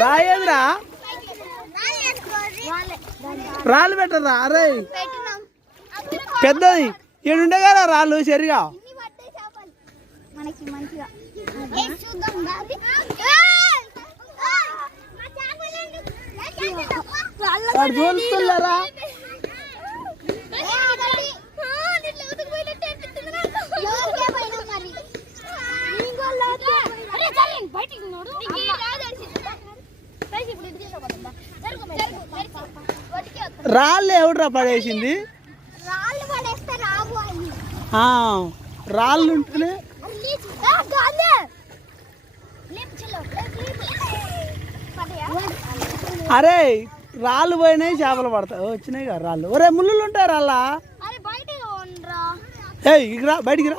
రాయేదిరా రాళ్ళు పెట్టరా అరే పెద్దది ఈడుండే కదా రాళ్ళు సరిగా చూస్తున్నారా రాళ్ళు ఎవడురా పడేసింది రాళ్ళు ఉంటేనే అరే రాళ్ళు పోయినాయి చేపలు పడతాయి వచ్చినాయి కదా రాళ్ళు ఒరే ముళ్ళు ఉంటాయి రాళ్ళ ఇక రా బయటికి రా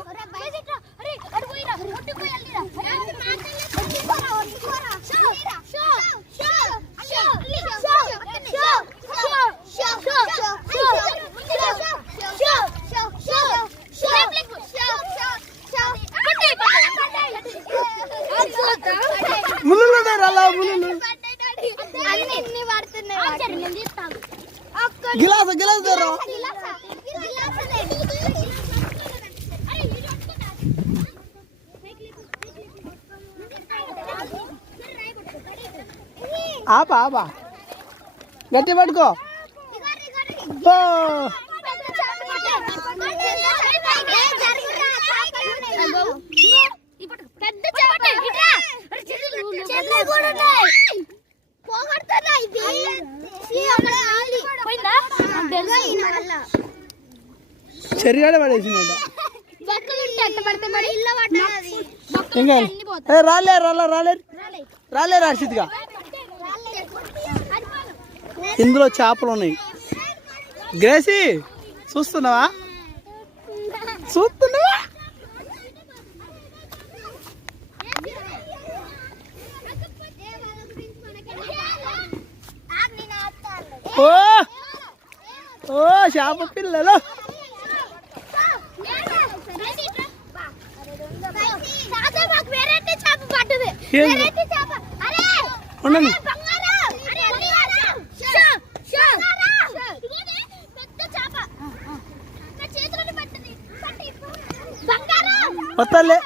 ముళ్ళు ఉంటాయి రాళ్ళ ముళ్ళు గిలాస గిలాస ఆపా ఆపా గట్టి పట్టుకో చెరిగాడ పడేసిందంట రాలే రాలే రాలే రాలే రాసిద్దిగా ఇందులో చేపలు ఉన్నాయి గ్రేసి చూస్తున్నావా చూస్తున్నావా ఓ ఓ చేప పిల్లలు ఉండండి వస్తలే